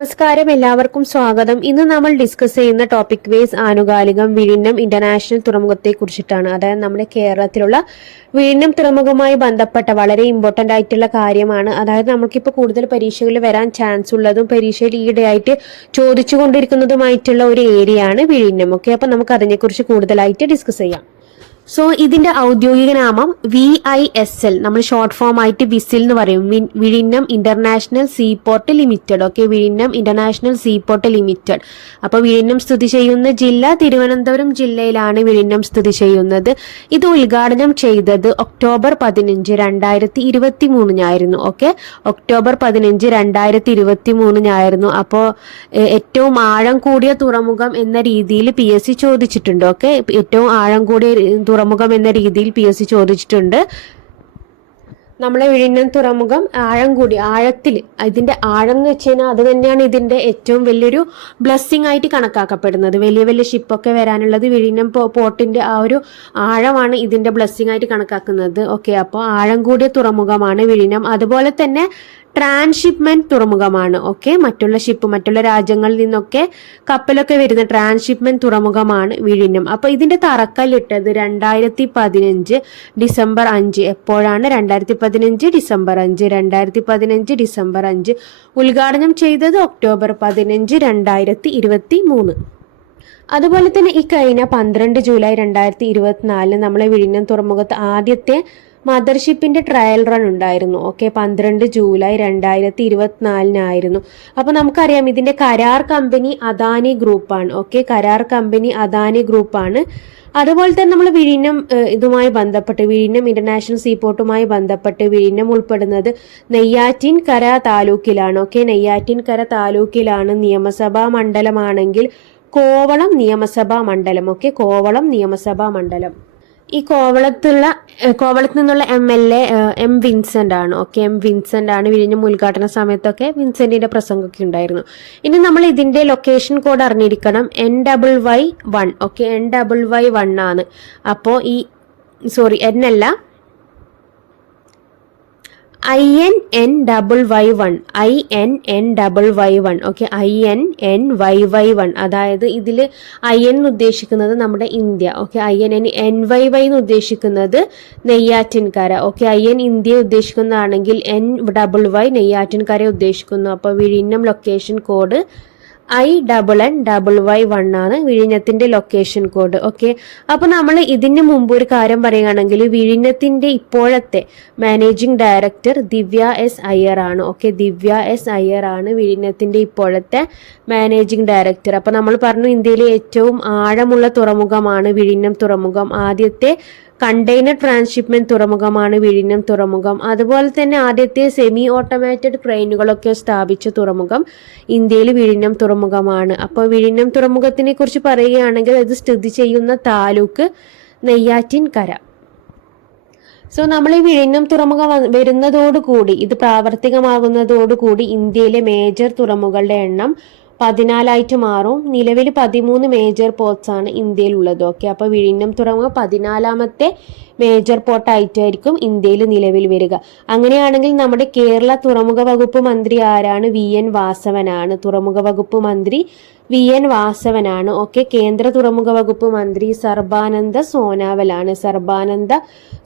നമസ്കാരം, എല്ലാവർക്കും സ്വാഗതം. ഇന്ന് നമ്മൾ ഡിസ്കസ് ചെയ്യുന്ന ടോപ്പിക് വേസ് ആനുകാലികം വിഴിഞ്ഞം ഇന്റർനാഷണൽ തുറമുഖത്തെ കുറിച്ചിട്ടാണ്. അതായത് നമ്മുടെ കേരളത്തിലുള്ള വിഴിഞ്ഞം തുറമുഖവുമായി ബന്ധപ്പെട്ട വളരെ ഇമ്പോർട്ടന്റ് ആയിട്ടുള്ള കാര്യമാണ്. അതായത് നമുക്കിപ്പോൾ കൂടുതൽ പരീക്ഷകളിൽ വരാൻ ചാൻസ് ഉള്ളതും പരീക്ഷയിൽ ഈയിടെയായിട്ട് ചോദിച്ചുകൊണ്ടിരിക്കുന്നതുമായിട്ടുള്ള ഒരു ഏരിയ ആണ് വിഴിഞ്ഞം. ഓക്കെ, അപ്പൊ നമുക്ക് അതിനെക്കുറിച്ച് കൂടുതലായിട്ട് ഡിസ്കസ് ചെയ്യാം. സോ ഇതിന്റെ ഔദ്യോഗിക നാമം VISL, നമ്മൾ ഷോർട്ട് ഫോം ആയിട്ട് വിസിൽ എന്ന് പറയും, വിഴിഞ്ഞം ഇന്റർനാഷണൽ സീപോർട്ട് ലിമിറ്റഡ്. ഓക്കെ, വിഴിഞ്ഞം ഇന്റർനാഷണൽ സീപോർട്ട് ലിമിറ്റഡ്. അപ്പോൾ വിഴിഞ്ഞം സ്ഥിതി ചെയ്യുന്ന ജില്ല തിരുവനന്തപുരം ജില്ലയിലാണ് വിഴിഞ്ഞം സ്ഥിതി ചെയ്യുന്നത്. ഇത് ഉദ്ഘാടനം ചെയ്തത് ഒക്ടോബർ 15, 2023 ഓക്കെ, ഒക്ടോബർ 15, 2023 അപ്പോൾ ഏറ്റവും ആഴം കൂടിയ തുറമുഖം എന്ന രീതിയിൽ PSC ചോദിച്ചിട്ടുണ്ട്. ഓക്കെ, ഏറ്റവും ആഴം കൂടിയ തുറമുഖം എന്ന രീതിയിൽ PSC ചോദിച്ചിട്ടുണ്ട്. നമ്മളെ വിഴിഞ്ഞം തുറമുഖം ആഴത്തിൽ, ഇതിന്റെ ആഴം എന്ന് വെച്ച് കഴിഞ്ഞാൽ അത് തന്നെയാണ് ഇതിന്റെ ഏറ്റവും വലിയൊരു ബ്ലെസ്സിങ് ആയിട്ട് കണക്കാക്കപ്പെടുന്നത്. വലിയ വലിയ ഷിപ്പൊക്കെ വരാനുള്ളത് വിഴിഞ്ഞം പോർട്ടിന്റെ ആ ഒരു ആഴമാണ് ഇതിന്റെ ബ്ലെസ്സിങ് ആയിട്ട് കണക്കാക്കുന്നത്. ഓക്കെ, അപ്പോൾ ആഴം കൂടിയ തുറമുഖമാണ് വിഴിഞ്ഞം. അതുപോലെ തന്നെ ട്രാൻസ്ഷിപ്മെന്റ് തുറമുഖമാണ്. ഓക്കെ, മറ്റുള്ള രാജ്യങ്ങളിൽ നിന്നൊക്കെ കപ്പലൊക്കെ വരുന്ന ട്രാൻസ്ഷിപ്മെന്റ് തുറമുഖമാണ് വിഴിഞ്ഞം. അപ്പൊ ഇതിന്റെ തറക്കല്ലിട്ടത് 2015 ഡിസംബർ 5. എപ്പോഴാണ്? 2015 ഡിസംബർ 5. 2015 ഡിസംബർ 5. ഉദ്ഘാടനം ചെയ്തത് ഒക്ടോബർ 15, 2023. അതുപോലെ തന്നെ ഇക്കഴിഞ്ഞ 12 ജൂലൈ 2024 നമ്മളെ വിഴിഞ്ഞം തുറമുഖത്ത് ആദ്യത്തെ മദർഷിപ്പിന്റെ ട്രയൽ റൺ ഉണ്ടായിരുന്നു. ഓക്കെ, 12 ജൂലൈ 2024 അപ്പൊ നമുക്കറിയാം ഇതിന്റെ കരാർ കമ്പനി അദാനി ഗ്രൂപ്പാണ്. ഓക്കെ, കരാർ കമ്പനി അദാനി ഗ്രൂപ്പാണ്. അതുപോലെ തന്നെ നമ്മൾ വിഴിഞ്ഞം ഇതുമായി ബന്ധപ്പെട്ട് വിഴിഞ്ഞം ഇന്റർനാഷണൽ സീപോർട്ടുമായി ബന്ധപ്പെട്ട് വിഴിഞ്ഞം ഉൾപ്പെടുന്നത് നെയ്യാറ്റിൻകര താലൂക്കിലാണ്. ഓക്കെ, നെയ്യാറ്റിൻകര താലൂക്കിലാണ്. നിയമസഭാ മണ്ഡലമാണെങ്കിൽ കോവളം നിയമസഭാ മണ്ഡലം. ഓക്കെ, കോവളം നിയമസഭാ മണ്ഡലം. ഈ കോവളത്ത് നിന്നുള്ള MLA M വിൻസെന്റ് ആണ്. ഓക്കെ, M വിൻസെന്റ് ആണ്. വിഴിഞ്ഞം ഉദ്ഘാടന സമയത്തൊക്കെ വിൻസെന്റിന്റെ പ്രസംഗമൊക്കെ ഉണ്ടായിരുന്നു. ഇനി നമ്മൾ ഇതിന്റെ ലൊക്കേഷൻ കോഡ് അറിഞ്ഞിരിക്കണം, NYY1. ഓക്കെ, NYY1 ആണ്. അപ്പോൾ N അല്ല, INNYY1. Okay, INNYY1. അതായത് ഇതിൽ IN ഉദ്ദേശിക്കുന്നത് നമ്മുടെ ഇന്ത്യ. ഓക്കെ, NYY എന്ന് ഉദ്ദേശിക്കുന്നത് നെയ്യാറ്റിൻകര. ഓക്കെ, IN ഇന്ത്യ ഉദ്ദേശിക്കുന്നതാണെങ്കിൽ NYY നെയ്യാറ്റിൻകര ഉദ്ദേശിക്കുന്നു. അപ്പോൾ വിഴിഞ്ഞം ലൊക്കേഷൻ കോഡ് INNYY1 ആണ് വിഴിഞ്ഞത്തിന്റെ ലൊക്കേഷൻ കോഡ്. ഓക്കെ, അപ്പൊ നമ്മൾ ഇതിന് മുമ്പ് ഒരു കാര്യം പറയുകയാണെങ്കിൽ വിഴിഞ്ഞത്തിന്റെ ഇപ്പോഴത്തെ മാനേജിംഗ് ഡയറക്ടർ ദിവ്യ S അയ്യർ ആണ്. ഓക്കെ, ദിവ്യ S അയ്യർ ആണ് വിഴിഞ്ഞത്തിന്റെ ഇപ്പോഴത്തെ മാനേജിംഗ് ഡയറക്ടർ. അപ്പൊ നമ്മൾ പറഞ്ഞു ഇന്ത്യയിലെ ഏറ്റവും ആഴമുള്ള തുറമുഖമാണ് വിഴിഞ്ഞം തുറമുഖം. ആദ്യത്തെ കണ്ടെയ്നർ ട്രാൻസ്ഷിപ്മെന്റ് തുറമുഖമാണ് വിഴിഞ്ഞം തുറമുഖം. അതുപോലെ തന്നെ ആദ്യത്തെ സെമി ഓട്ടോമാറ്റഡ് ക്രെയിനുകളൊക്കെ സ്ഥാപിച്ച തുറമുഖം ഇന്ത്യയിൽ വിഴിഞ്ഞം തുറമുഖമാണ്. അപ്പോൾ വിഴിഞ്ഞം തുറമുഖത്തിനെ കുറിച്ച് പറയുകയാണെങ്കിൽ ഇത് സ്ഥിതി ചെയ്യുന്ന താലൂക്ക് നെയ്യാറ്റിൻകര. സോ നമ്മൾ ഈ വിഴിഞ്ഞം തുറമുഖം വരുന്നതോടുകൂടി, ഇത് പ്രാവർത്തികമാകുന്നതോടുകൂടി ഇന്ത്യയിലെ മേജർ തുറമുഖങ്ങളുടെ എണ്ണം 14 മാറും. നിലവിൽ 13 മേജർ പോർട്ട്സ് ആണ് ഇന്ത്യയിൽ ഉള്ളത്. ഓക്കെ, അപ്പൊ വിഴിഞ്ഞം തുറമുഖം 14ാമത്തെ മേജർ പോർട്ടായിട്ടായിരിക്കും ഇന്ത്യയിൽ നിലവിൽ വരിക. അങ്ങനെയാണെങ്കിൽ നമ്മുടെ കേരള തുറമുഖ വകുപ്പ് മന്ത്രി ആരാണ്? VN വാസവനാണ്. തുറമുഖ വകുപ്പ് മന്ത്രി VN വാസവനാണ്. ഓക്കെ, കേന്ദ്ര തുറമുഖ വകുപ്പ് മന്ത്രി സർബാനന്ദ സോനാവലാണ്. സർബാനന്ദ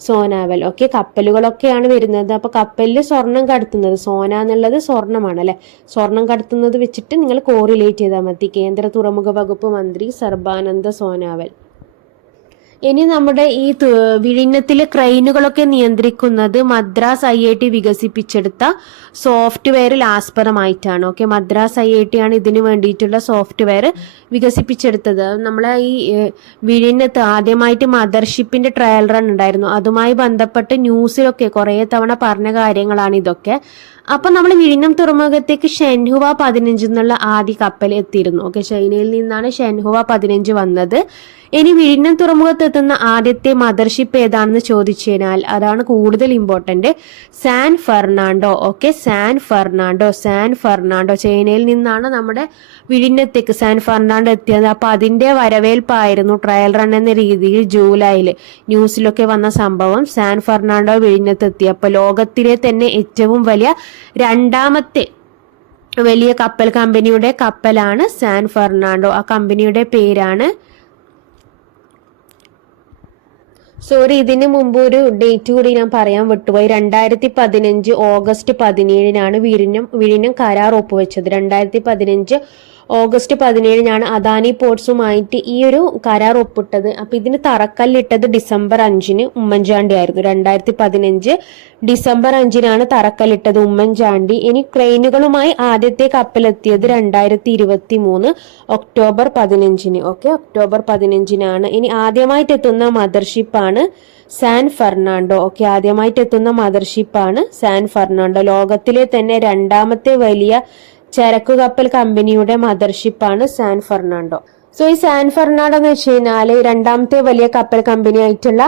സോനാവൽ. ഓക്കെ, കപ്പലുകളൊക്കെയാണ് വരുന്നത്. അപ്പൊ കപ്പലിൽ സ്വർണം കടത്തുന്നത്, സോന എന്നുള്ളത് സ്വർണമാണ് അല്ലെ, സ്വർണം കടത്തുന്നത് വെച്ചിട്ട് നിങ്ങൾ കോറിലേറ്റ് ചെയ്താൽ മതി. കേന്ദ്ര തുറമുഖ വകുപ്പ് മന്ത്രി സർബാനന്ദ സോനാവൽ. ഇനി നമ്മുടെ ഈ വിഴിഞ്ഞത്തിലെ ക്രെയിനുകളൊക്കെ നിയന്ത്രിക്കുന്നത് മദ്രാസ് IIT വികസിപ്പിച്ചെടുത്ത സോഫ്റ്റ്വെയറിൽ ആസ്പദമായിട്ടാണ്. ഓക്കെ, മദ്രാസ് IIT ആണ് ഇതിനു വേണ്ടിയിട്ടുള്ള സോഫ്റ്റ്വെയർ വികസിപ്പിച്ചെടുത്തത്. നമ്മളെ ഈ വിഴിഞ്ഞത്ത് ആദ്യമായിട്ട് മദർഷിപ്പിന്റെ ട്രയൽ റൺ ഉണ്ടായിരുന്നു. അതുമായി ബന്ധപ്പെട്ട് ന്യൂസിലൊക്കെ കുറെ തവണ പറഞ്ഞ കാര്യങ്ങളാണ് ഇതൊക്കെ. അപ്പൊ നമ്മൾ വിഴിഞ്ഞം തുറമുഖത്തേക്ക് ഷെൻഹുവ 15 എന്നുള്ള ആദ്യ കപ്പൽ എത്തിയിരുന്നു. ഓക്കെ, ചൈനയിൽ നിന്നാണ് ഷെൻഹുവ 15 വന്നത്. ഇനി വിഴിഞ്ഞം തുറമുഖത്ത് എത്തുന്ന ആദ്യത്തെ മദർഷിപ്പ് ഏതാണെന്ന് ചോദിച്ചു കഴിഞ്ഞാൽ അതാണ് കൂടുതൽ important, San Fernando. Okay, San Fernando ചൈനയിൽ നിന്നാണ് നമ്മുടെ വിഴിഞ്ഞത്തേക്ക് സാൻ ഫെർണാണ്ടോ എത്തിയത്. അപ്പൊ അതിന്റെ വരവേൽപ്പായിരുന്നു ട്രയൽ റൺ എന്ന രീതിയിൽ ജൂലൈയിൽ ന്യൂസിലൊക്കെ വന്ന സംഭവം. സാൻ ഫെർണാണ്ടോ വിഴിഞ്ഞത്തെത്തി. അപ്പൊ ലോകത്തിലെ തന്നെ ഏറ്റവും വലിയ രണ്ടാമത്തെ വലിയ കപ്പൽ കമ്പനിയുടെ കപ്പലാണ് സാൻ ഫെർണാണ്ടോ. ആ കമ്പനിയുടെ പേരാണ്, സോറി ഇതിന് മുമ്പ് ഒരു ഡേറ്റ് കൂടി ഞാൻ പറയാൻ വിട്ടുപോയി. 2015 ഓഗസ്റ്റ് 17 വിഴിഞ്ഞം കരാർ ഒപ്പുവെച്ചത്. 2015 ഓഗസ്റ്റ് 17 അദാനി പോർട്സുമായിട്ട് ഈ ഒരു കരാർ ഒപ്പിട്ടത്. അപ്പൊ ഇതിന് തറക്കല്ലിട്ടത് ഡിസംബർ 5 ഉമ്മൻചാണ്ടി ആയിരുന്നു. 2015 ഡിസംബർ 5 തറക്കല്ലിട്ടത് ഉമ്മൻചാണ്ടി. ഇനി ക്രെയിനുകളുമായി ആദ്യത്തെ കപ്പലെത്തിയത് 2023 ഒക്ടോബർ 15. ഓക്കെ, ഒക്ടോബർ 15 ഇനി ആദ്യമായിട്ട് എത്തുന്ന മദർഷിപ്പാണ് സാൻ ഫെർണാണ്ടോ. ഓക്കെ, ആദ്യമായിട്ട് എത്തുന്ന മദർഷിപ്പാണ് സാൻ ഫെർണാണ്ടോ. ലോകത്തിലെ തന്നെ രണ്ടാമത്തെ വലിയ ചരക്കു കപ്പൽ കമ്പനിയുടെ മദർഷിപ്പാണ് സാൻ ഫെർണാണ്ടോ. സോ ഈ സാൻ ഫെർണാണ്ടോ എന്ന് വെച്ച് കഴിഞ്ഞാല് രണ്ടാമത്തെ വലിയ കപ്പൽ കമ്പനി ആയിട്ടുള്ള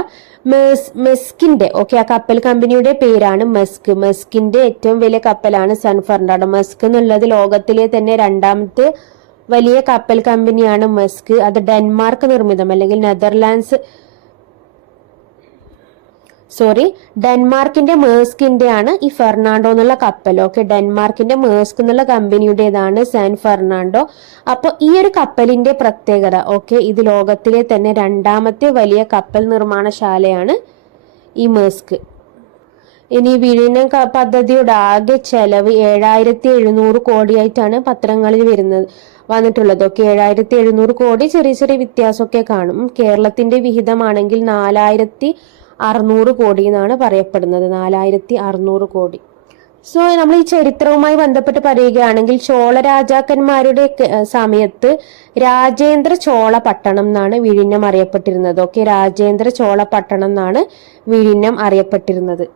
മെസ്കിന്റെ, ഓക്കെ, ആ കപ്പൽ കമ്പനിയുടെ പേരാണ് മെസ്ക്. മെസ്കിന്റെ ഏറ്റവും വലിയ കപ്പലാണ് സാൻ ഫെർണാണ്ടോ. മെസ്ക് എന്നുള്ളത് ലോകത്തിലെ തന്നെ രണ്ടാമത്തെ വലിയ കപ്പൽ കമ്പനിയാണ് മെസ്ക്. അത് ഡെൻമാർക്ക് നിർമ്മിതം അല്ലെങ്കിൽ ഡെൻമാർക്കിന്റെ മേസ്കിന്റെ ആണ് ഈ ഫെർണാണ്ടോ എന്നുള്ള കപ്പൽ. ഓക്കെ, ഡെൻമാർക്കിന്റെ മേസ്ക് എന്നുള്ള കമ്പനിയുടേതാണ് സാൻ ഫെർണാണ്ടോ. അപ്പൊ ഈ ഒരു കപ്പലിന്റെ പ്രത്യേകത, ഓക്കെ, ഇത് ലോകത്തിലെ തന്നെ രണ്ടാമത്തെ വലിയ കപ്പൽ നിർമ്മാണശാലയാണ് ഈ മേസ്ക്. ഇനി വിഴിഞ്ഞം പദ്ധതിയുടെ ആകെ ചെലവ് 7700 കോടിയായിട്ടാണ് പത്രങ്ങളിൽ വന്നിട്ടുള്ളത്. ഓക്കെ, 7700 കോടി. ചെറിയ ചെറിയ വ്യത്യാസമൊക്കെ കാണും. കേരളത്തിന്റെ വിഹിതമാണെങ്കിൽ 4600 കോടി എന്നാണ് പറയപ്പെടുന്നത്. 4600 കോടി. സോ നമ്മൾ ഈ ചരിത്രവുമായി ബന്ധപ്പെട്ട് പറയുകയാണെങ്കിൽ ചോള രാജാക്കന്മാരുടെ സമയത്ത് രാജേന്ദ്ര ചോള പട്ടണം എന്നാണ് വിഴിഞ്ഞം അറിയപ്പെട്ടിരുന്നത്. ഓക്കെ, രാജേന്ദ്ര ചോള പട്ടണം എന്നാണ് വിഴിഞ്ഞം അറിയപ്പെട്ടിരുന്നത്.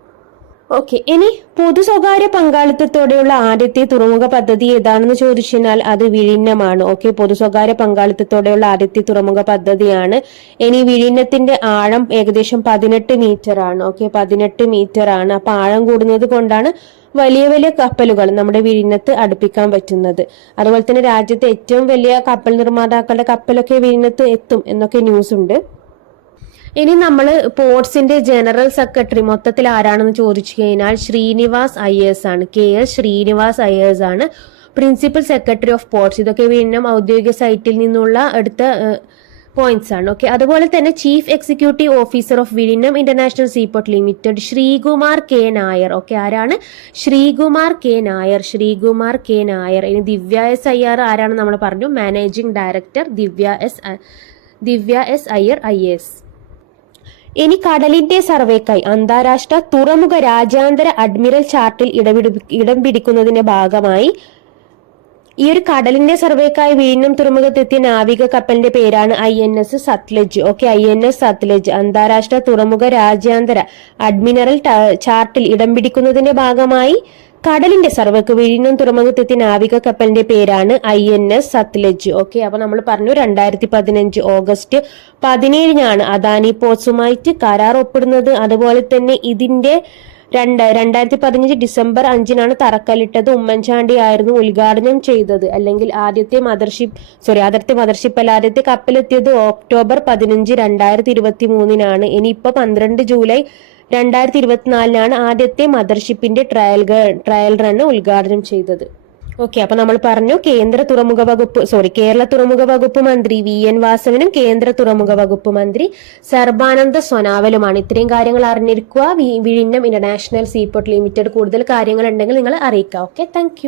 ഓക്കെ, ഇനി പൊതു സ്വകാര്യ പങ്കാളിത്തത്തോടെയുള്ള ആദ്യത്തെ തുറമുഖ പദ്ധതി ഏതാണെന്ന് ചോദിച്ചാൽ അത് വിഴിഞ്ഞമാണ്. ഓക്കെ, പൊതു സ്വകാര്യ പങ്കാളിത്തത്തോടെയുള്ള ആദ്യത്തെ തുറമുഖ പദ്ധതിയാണ്. ഇനി വിഴിഞ്ഞത്തിന്റെ ആഴം ഏകദേശം 18 മീറ്റർ ആണ്. ഓക്കെ, 18 മീറ്റർ ആണ്. അപ്പൊ ആഴം കൂടുന്നത് കൊണ്ടാണ് വലിയ വലിയ കപ്പലുകൾ നമ്മുടെ വിഴിഞ്ഞത്ത് അടുപ്പിക്കാൻ പറ്റുന്നത്. അതുപോലെ തന്നെ രാജ്യത്തെ ഏറ്റവും വലിയ കപ്പൽ നിർമ്മാതാക്കളുടെ കപ്പലൊക്കെ വിഴിഞ്ഞത്ത് എത്തും എന്നൊക്കെ ന്യൂസ് ഉണ്ട്. ഇനി നമ്മൾ പോർട്സിന്റെ ജനറൽ സെക്രട്ടറി മൊത്തത്തിൽ ആരാണെന്ന് ചോദിച്ചു കഴിഞ്ഞാൽ ശ്രീനിവാസ് അയ്യേഴ്സ് ആണ്. KS ശ്രീനിവാസ് അയ്യേഴ്സ് ആണ് പ്രിൻസിപ്പൽ സെക്രട്ടറി ഓഫ് പോർട്സ്. ഇതൊക്കെ വീണ്ടും ഔദ്യോഗിക സൈറ്റിൽ നിന്നുള്ള അടുത്ത പോയിന്റ്സ് ആണ്. ഓക്കെ, അതുപോലെ തന്നെ ചീഫ് എക്സിക്യൂട്ടീവ് ഓഫീസർ ഓഫ് വിഴിഞ്ഞം international seaport limited Sreekumar K Nair. Okay, ആരാണ്? ശ്രീകുമാർ K നായർ. ശ്രീകുമാർ K നായർ. ഇനി ദിവ്യ S അയ്യർ ആരാണ് നമ്മൾ പറഞ്ഞു? മാനേജിംഗ് ഡയറക്ടർ ദിവ്യ എസ് അയ്യർ IAS. ഇനി കടലിന്റെ സർവേക്കായി അന്താരാഷ്ട്ര തുറമുഖ രാജ്യാന്തര അഡ്മിറൽ ചാർട്ടിൽ ഇടം പിടിക്കുന്നതിന്റെ ഭാഗമായി ഈ ഒരു കടലിന്റെ സർവേക്കായി വിഴിഞ്ഞം തുറമുഖത്തെത്തിയ നാവിക കപ്പലിന്റെ പേരാണ് INS Sutlej. Okay, INS Sutlej അന്താരാഷ്ട്ര തുറമുഖ രാജ്യാന്തര അഡ്മിറൽ ചാർട്ടിൽ ഇടം പിടിക്കുന്നതിന്റെ ഭാഗമായി കടലിന്റെ സർവേക്ക് വിഴിഞ്ഞം തുറമുഖത്തെത്തിയ നാവിക കപ്പലിന്റെ പേരാണ് INS സത്ലജ്. ഓക്കെ, അപ്പൊ നമ്മൾ പറഞ്ഞു 2015 ഓഗസ്റ്റ് 17 അദാനി പോർട്സുമായിട്ട് കരാർ ഒപ്പിടുന്നത്. അതുപോലെ തന്നെ ഇതിന്റെ 2015 ഡിസംബർ 5 തറക്കല്ലിട്ടത്. ഉമ്മൻചാണ്ടി ആയിരുന്നു ഉദ്ഘാടനം ചെയ്തത്. അല്ലെങ്കിൽ ആദ്യത്തെ കപ്പലെത്തിയത് ഒക്ടോബർ 15 2023 ഇനിയിപ്പോ 12 ജൂലൈ 2024 ആദ്യത്തെ മദർഷിപ്പിന്റെ ട്രയൽ റൺ ഉദ്ഘാടനം ചെയ്തത്. ഓക്കെ, അപ്പൊ നമ്മൾ പറഞ്ഞു കേരള തുറമുഖ വകുപ്പ് മന്ത്രി VN വാസവനും കേന്ദ്ര തുറമുഖ വകുപ്പ് മന്ത്രി സർബാനന്ദ സോനോവാളുമാണ്. ഇത്രയും കാര്യങ്ങൾ അറിഞ്ഞിരിക്കുക. വിഴിഞ്ഞം ഇന്റർനാഷണൽ സീപോർട്ട് ലിമിറ്റഡ് കൂടുതൽ കാര്യങ്ങൾ ഉണ്ടെങ്കിൽ നിങ്ങൾ അറിയിക്കുക. Okay, thank